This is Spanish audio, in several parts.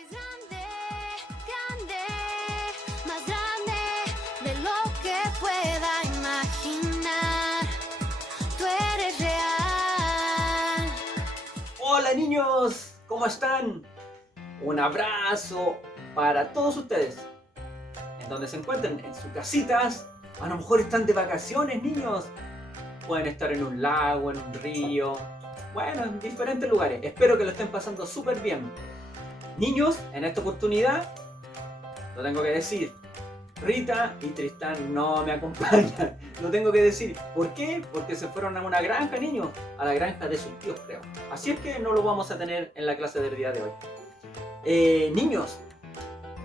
eres grande, grande, más grande de lo que pueda imaginar. Tú eres real. Hola niños, ¿cómo están? Un abrazo para todos ustedes. En donde se encuentren, en sus casitas. A lo mejor están de vacaciones, niños. Pueden estar en un lago, en un río. Bueno, en diferentes lugares. Espero que lo estén pasando súper bien. Niños, en esta oportunidad, lo tengo que decir, Rita y Tristán no me acompañan. Lo tengo que decir. ¿Por qué? Porque se fueron a una granja, niños. A la granja de sus tíos, creo. Así es que no lo vamos a tener en la clase del día de hoy. Niños,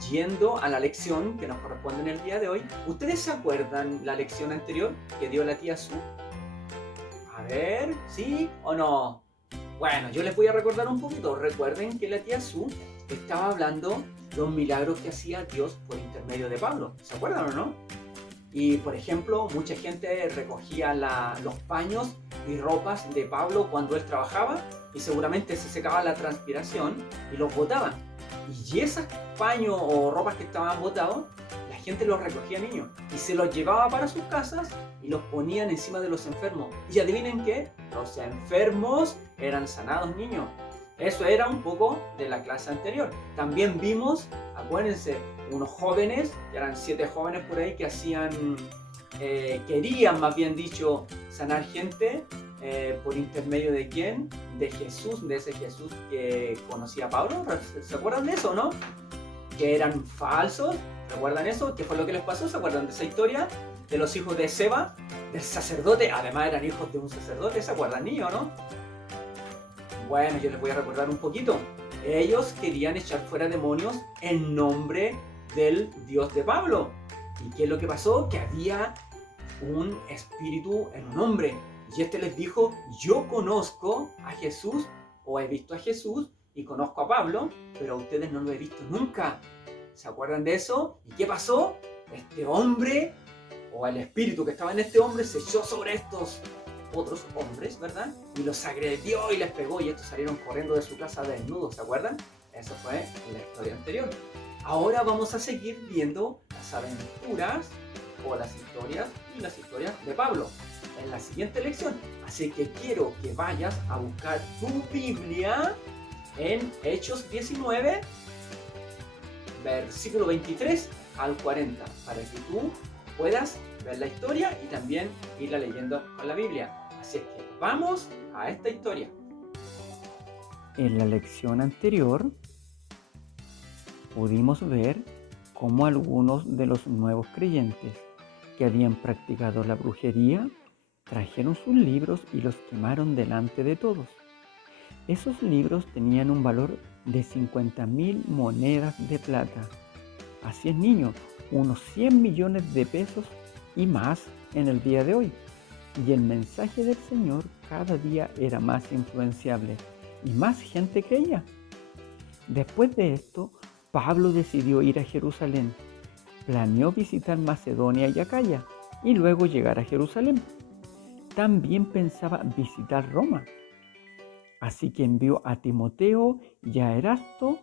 yendo a la lección que nos corresponde en el día de hoy, ¿ustedes se acuerdan la lección anterior que dio la tía Su? A ver, ¿sí o no? Bueno, yo les voy a recordar un poquito. Recuerden que la tía Su estaba hablando de los milagros que hacía Dios por intermedio de Pablo. ¿Se acuerdan o no? Y por ejemplo, mucha gente recogía los paños y ropas de Pablo cuando él trabajaba y seguramente se secaba la transpiración y los botaban. Y esos paños o ropas que estaban botados, la gente los recogía, niños, y se los llevaba para sus casas y los ponían encima de los enfermos. Y adivinen qué, los enfermos eran sanados, niños. Eso era un poco de la clase anterior. También vimos, acuérdense, unos jóvenes, que eran 7 jóvenes por ahí, que querían más bien dicho, sanar gente. ¿Por intermedio de quién? De Jesús, de ese Jesús que conocía Pablo. ¿Se acuerdan de eso, no? Que eran falsos. ¿Recuerdan eso? ¿Qué fue lo que les pasó? ¿Se acuerdan de esa historia? De los hijos de Seba, del sacerdote. Además eran hijos de un sacerdote. ¿Se acuerdan, niños, no? Bueno, yo les voy a recordar un poquito. Ellos querían echar fuera demonios en nombre del Dios de Pablo. ¿Y qué es lo que pasó? Que había un espíritu en un hombre. Y este les dijo, yo conozco a Jesús, o he visto a Jesús, y conozco a Pablo, pero a ustedes no lo he visto nunca. ¿Se acuerdan de eso? ¿Y qué pasó? Este hombre, o el espíritu que estaba en este hombre, se echó sobre estos otros hombres, ¿verdad? Y los agredió y les pegó, y estos salieron corriendo de su casa desnudos, ¿se acuerdan? Eso fue en la historia anterior. Ahora vamos a seguir viendo las aventuras, o las historias de Pablo en la siguiente lección. Así que quiero que vayas a buscar tu Biblia en Hechos 19, versículo 23 al 40, para que tú puedas ver la historia y también irla leyendo con la Biblia. Así es que vamos a esta historia. En la lección anterior pudimos ver cómo algunos de los nuevos creyentes que habían practicado la brujería trajeron sus libros y los quemaron delante de todos. Esos libros tenían un valor de 50,000 monedas de plata. Así es, niños, unos 100 millones de pesos y más en el día de hoy. Y el mensaje del Señor cada día era más influenciable y más gente creía. Después de esto, Pablo decidió ir a Jerusalén. Planeó visitar Macedonia y Acaya y luego llegar a Jerusalén. También pensaba visitar Roma. Así que envió a Timoteo y a Erasto,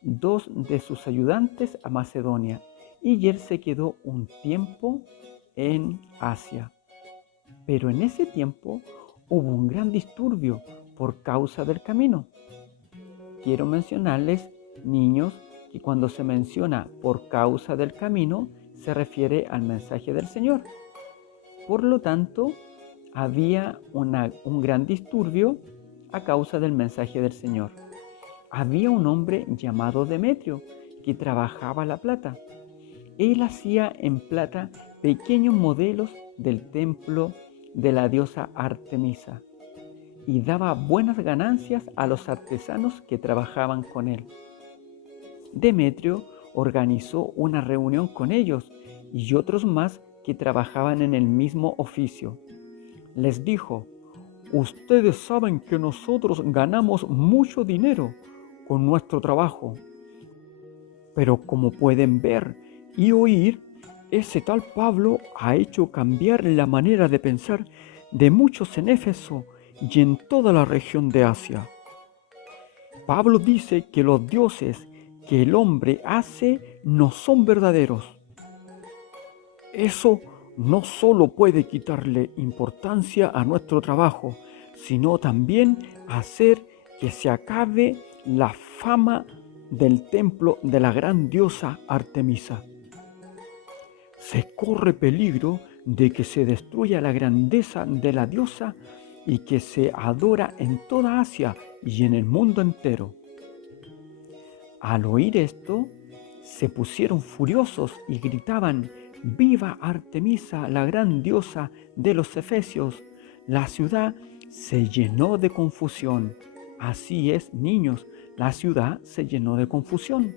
2 de sus ayudantes, a Macedonia, y él se quedó un tiempo en Asia. Pero en ese tiempo hubo un gran disturbio por causa del camino. Quiero mencionarles, niños, que cuando se menciona por causa del camino, se refiere al mensaje del Señor. Por lo tanto, había un gran disturbio a causa del mensaje del Señor. Había un hombre llamado Demetrio que trabajaba la plata. Él hacía en plata pequeños modelos del templo de la diosa Artemisa y daba buenas ganancias a los artesanos que trabajaban con él. Demetrio organizó una reunión con ellos y otros más que trabajaban en el mismo oficio. Les dijo: ustedes saben que nosotros ganamos mucho dinero con nuestro trabajo, pero como pueden ver y oír, ese tal Pablo ha hecho cambiar la manera de pensar de muchos en Éfeso y en toda la región de Asia. Pablo dice que los dioses que el hombre hace no son verdaderos. Eso no solo puede quitarle importancia a nuestro trabajo, sino también hacer que se acabe la fama del templo de la gran diosa Artemisa. Se corre peligro de que se destruya la grandeza de la diosa y que se adora en toda Asia y en el mundo entero. Al oír esto, se pusieron furiosos y gritaban: ¡Viva Artemisa, la gran diosa de los Efesios! La ciudad se llenó de confusión. Así es, niños, la ciudad se llenó de confusión.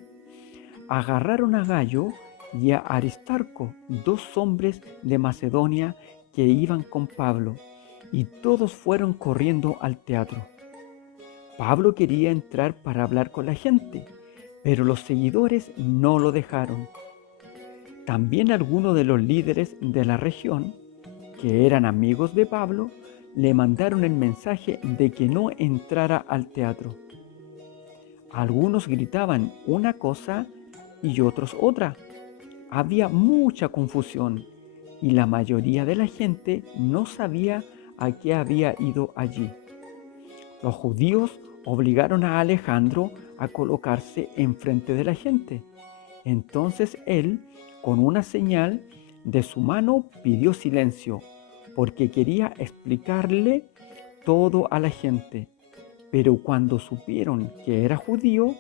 Agarraron a Gayo y a Aristarco, 2 hombres de Macedonia que iban con Pablo, y todos fueron corriendo al teatro. Pablo quería entrar para hablar con la gente, pero los seguidores no lo dejaron. También algunos de los líderes de la región, que eran amigos de Pablo, le mandaron el mensaje de que no entrara al teatro. Algunos gritaban una cosa y otros otra. Había mucha confusión y la mayoría de la gente no sabía a qué había ido allí. Los judíos obligaron a Alejandro a colocarse enfrente de la gente. Entonces él, con una señal de su mano, pidió silencio, porque quería explicarle todo a la gente. Pero cuando supieron que era judío,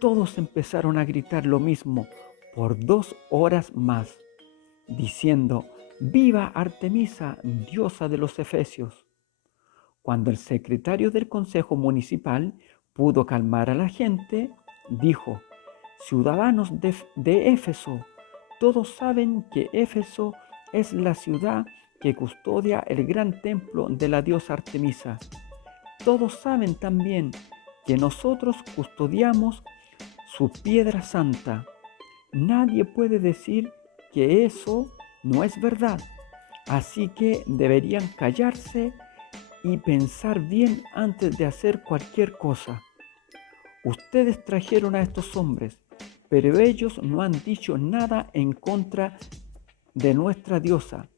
todos empezaron a gritar lo mismo por 2 horas más, diciendo: ¡Viva Artemisa, diosa de los Efesios! Cuando el secretario del consejo municipal pudo calmar a la gente, dijo: ciudadanos de Éfeso, todos saben que Éfeso es la ciudad que custodia el gran templo de la diosa Artemisa. Todos saben también que nosotros custodiamos su piedra santa. Nadie puede decir que eso no es verdad, así que deberían callarse y pensar bien antes de hacer cualquier cosa. Ustedes trajeron a estos hombres, pero ellos no han dicho nada en contra de nuestra diosa,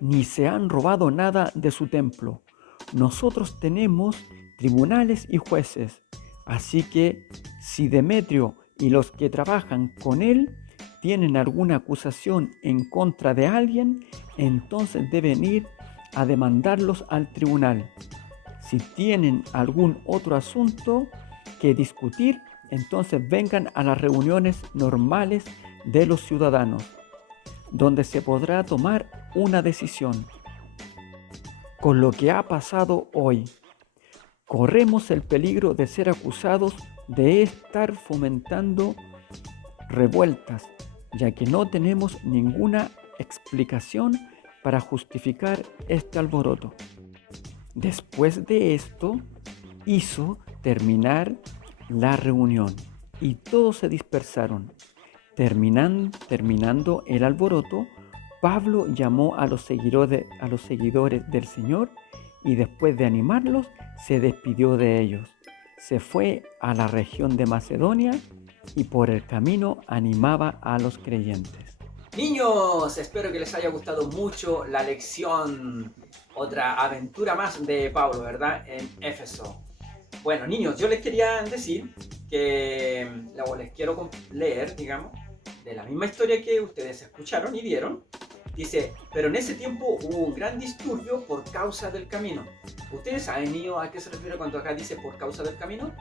ni se han robado nada de su templo. Nosotros tenemos tribunales y jueces, así que si Demetrio y los que trabajan con él tienen alguna acusación en contra de alguien, entonces deben ir a demandarlos al tribunal. Si tienen algún otro asunto que discutir, entonces vengan a las reuniones normales de los ciudadanos, donde se podrá tomar una decisión. Con lo que ha pasado hoy, corremos el peligro de ser acusados de estar fomentando revueltas, ya que no tenemos ninguna explicación para justificar este alboroto. Después de esto, hizo terminar la reunión y todos se dispersaron. Terminando el alboroto, Pablo llamó a los seguidores del Señor y después de animarlos, se despidió de ellos. Se fue a la región de Macedonia y por el camino animaba a los creyentes. Niños, espero que les haya gustado mucho la lección. Otra aventura más de Pablo, ¿verdad? En Éfeso. Bueno, niños, yo les quería decir que les quiero leer, digamos, de la misma historia que ustedes escucharon y vieron. Dice: pero en ese tiempo hubo un gran disturbio por causa del camino. ¿Ustedes saben, niños, a qué se refiere cuando acá dice por causa del camino?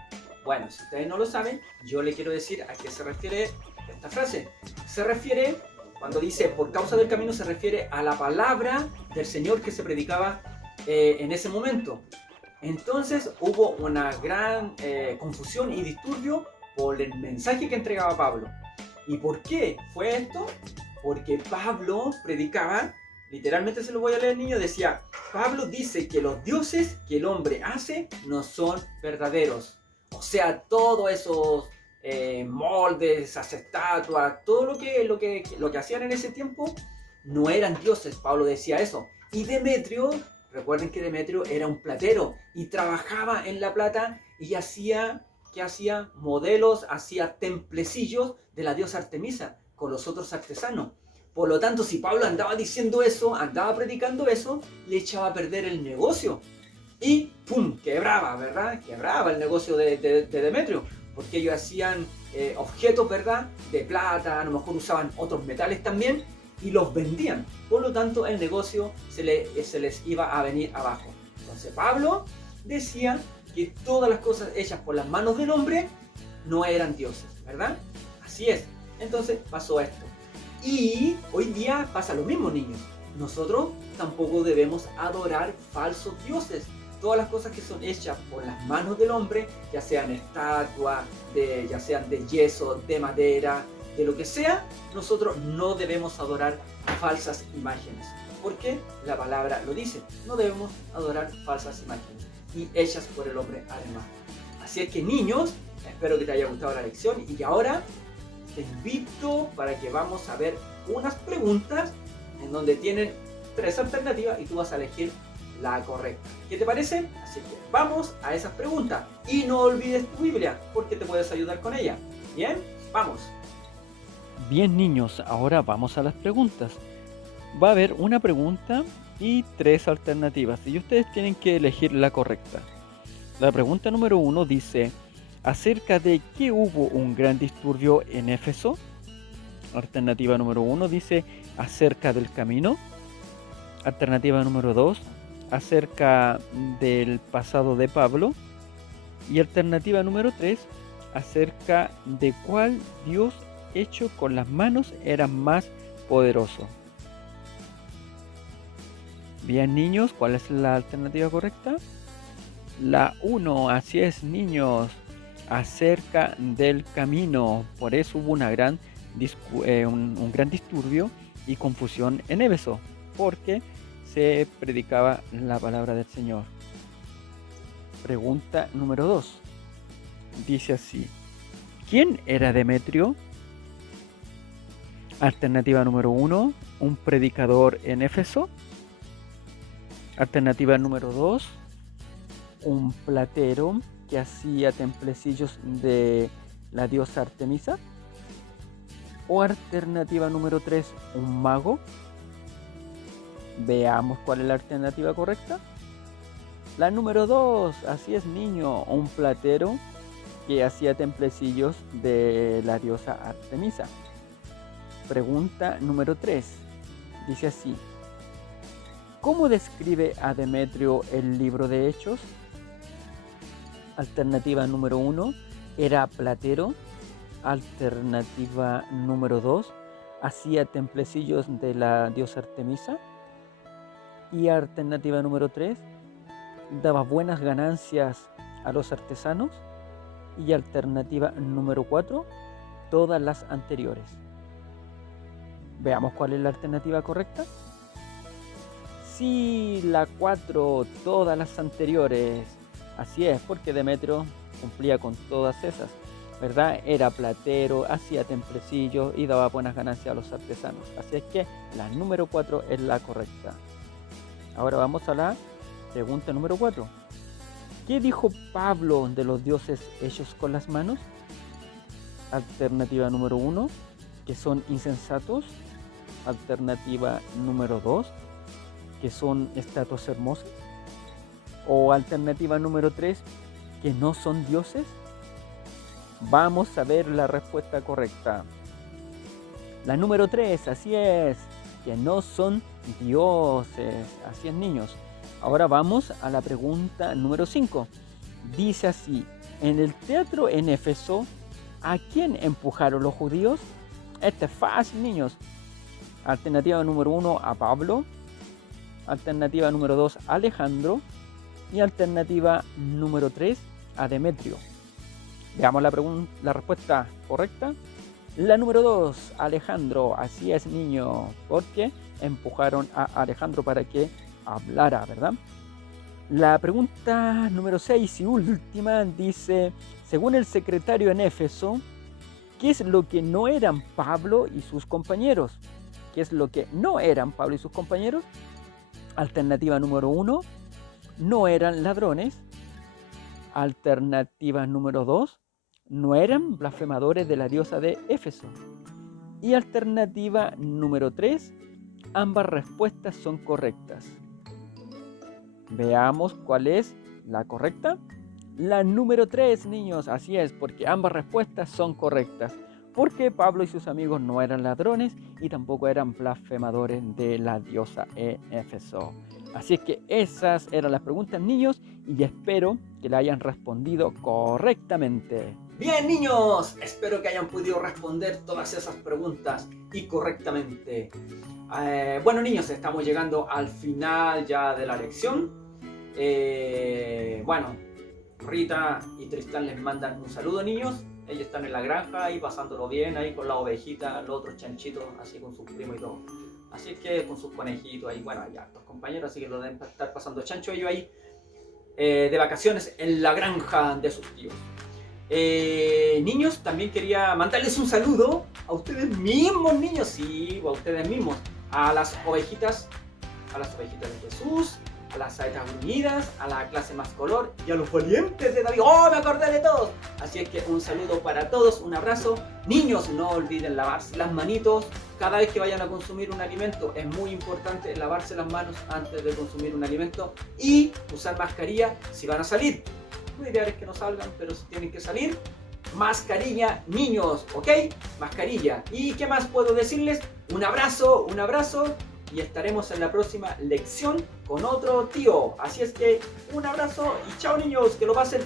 Bueno, si ustedes no lo saben, yo les quiero decir a qué se refiere esta frase. Se refiere, cuando dice por causa del camino, se refiere a la palabra del Señor que se predicaba en ese momento. Entonces hubo una gran confusión y disturbio por el mensaje que entregaba Pablo. ¿Y por qué fue esto? Porque Pablo predicaba, literalmente se lo voy a leer, niño, decía: Pablo dice que los dioses que el hombre hace no son verdaderos. O sea, todos esos moldes, esas estatuas, todo lo que hacían en ese tiempo no eran dioses. Pablo decía eso. Y Demetrio, recuerden que Demetrio era un platero y trabajaba en la plata y hacía ¿qué hacía? Modelos, hacía templecillos de la diosa Artemisa con los otros artesanos. Por lo tanto, si Pablo andaba diciendo eso, andaba predicando eso, le echaba a perder el negocio. Y ¡pum! Quebraba, ¿verdad? Quebraba el negocio de Demetrio, porque ellos hacían objetos, ¿verdad? De plata, a lo mejor usaban otros metales también, y los vendían. Por lo tanto, el negocio se les iba a venir abajo. Entonces Pablo decía que todas las cosas hechas por las manos del hombre no eran dioses, ¿verdad? Así es. Entonces pasó esto. Y hoy día pasa lo mismo, niños. Nosotros tampoco debemos adorar falsos dioses. Todas las cosas que son hechas por las manos del hombre, ya sean estatuas, ya sean de yeso, de madera, de lo que sea, nosotros no debemos adorar falsas imágenes. Porque la palabra lo dice, no debemos adorar falsas imágenes y hechas por el hombre además. Así es que, niños, espero que te haya gustado la lección y ahora te invito para que vamos a ver unas preguntas en donde tienen 3 alternativas y tú vas a elegir la correcta. ¿Qué te parece? Así que vamos a esas preguntas y no olvides tu Biblia porque te puedes ayudar con ella. ¿Bien? Vamos. Bien, niños, ahora vamos a las preguntas. Va a haber una pregunta y 3 alternativas y ustedes tienen que elegir la correcta. La pregunta número 1 dice: ¿acerca de qué hubo un gran disturbio en Éfeso? Alternativa número 1 dice: acerca del camino. Alternativa número 2: acerca del pasado de Pablo. Y alternativa número 3: acerca de cuál Dios hecho con las manos era más poderoso. Bien, niños, ¿cuál es la alternativa correcta? La 1, así es, niños, acerca del camino. Por eso hubo un gran disturbio y confusión en Éfeso, porque se predicaba la palabra del Señor. Pregunta número 2. Dice así: ¿quién era Demetrio? Alternativa número 1, un predicador en Éfeso. Alternativa número 2, un platero que hacía templecillos de la diosa Artemisa. O alternativa número 3, un mago. Veamos cuál es la alternativa correcta. La número 2, así es, niño, un platero que hacía templecillos de la diosa Artemisa. Pregunta número 3, dice así: ¿cómo describe a Demetrio el libro de Hechos? Alternativa número 1, era platero. Alternativa número 2, hacía templecillos de la diosa Artemisa. Y alternativa número 3, daba buenas ganancias a los artesanos. Y alternativa número 4, todas las anteriores. Veamos cuál es la alternativa correcta. Sí, la 4, todas las anteriores. Así es, porque Demetrio cumplía con todas esas, ¿verdad? Era platero, hacía templecillos y daba buenas ganancias a los artesanos. Así es que la número 4 es la correcta. Ahora vamos a la pregunta número 4. ¿Qué dijo Pablo de los dioses hechos con las manos? Alternativa número 1, que son insensatos. Alternativa número 2, que son estatuas hermosas. O alternativa número 3, que no son dioses. Vamos a ver la respuesta correcta. La número 3, así es, que no son dioses. Así es, niños. Ahora vamos a la pregunta número 5. Dice así: en el teatro en Éfeso, ¿a quién empujaron los judíos? Este es fácil, niños. Alternativa número 1, a Pablo. Alternativa número 2, a Alejandro. Y alternativa número 3, a Demetrio. Veamos la respuesta correcta. La número 2, Alejandro. Así es, niño, porque empujaron a Alejandro para que hablara, ¿verdad? La pregunta número 6 y última dice: según el secretario en Éfeso, ¿qué es lo que no eran Pablo y sus compañeros? ¿Qué es lo que no eran Pablo y sus compañeros? Alternativa número 1, no eran ladrones. Alternativa número 2, no eran blasfemadores de la diosa de Éfeso. Y alternativa número 3, ambas respuestas son correctas. Veamos cuál es la correcta. La número 3, niños, así es, porque ambas respuestas son correctas. Porque Pablo y sus amigos no eran ladrones y tampoco eran blasfemadores de la diosa Éfeso. Así es que esas eran las preguntas, niños, y espero que la hayan respondido correctamente. Bien, niños, espero que hayan podido responder todas esas preguntas y correctamente. Bueno, niños, estamos llegando al final ya de la lección. Bueno, Rita y Tristán les mandan un saludo, niños. Ellos están en la granja ahí pasándolo bien, ahí con la ovejita, los otros chanchitos, así con sus primos y todo. Así que con sus conejitos ahí, bueno, hay hartos compañeros, así que lo deben estar pasando chancho ellos ahí de vacaciones en la granja de sus tíos. Niños, también quería mandarles un saludo a ustedes mismos, niños, sí, a ustedes mismos, a las ovejitas de Jesús, a las saetas unidas, a la clase más color y a los valientes de David. ¡Oh, me acordé de todos! Así es que un saludo para todos, un abrazo. Niños, no olviden lavarse las manitos cada vez que vayan a consumir un alimento. Es muy importante lavarse las manos antes de consumir un alimento y usar mascarilla si van a salir. Lo ideal es que no salgan, pero si tienen que salir, mascarilla, niños, ¿ok? Mascarilla. ¿Y qué más puedo decirles? Un abrazo, y estaremos en la próxima lección con otro tío. Así es que un abrazo y chao, niños, que lo pasen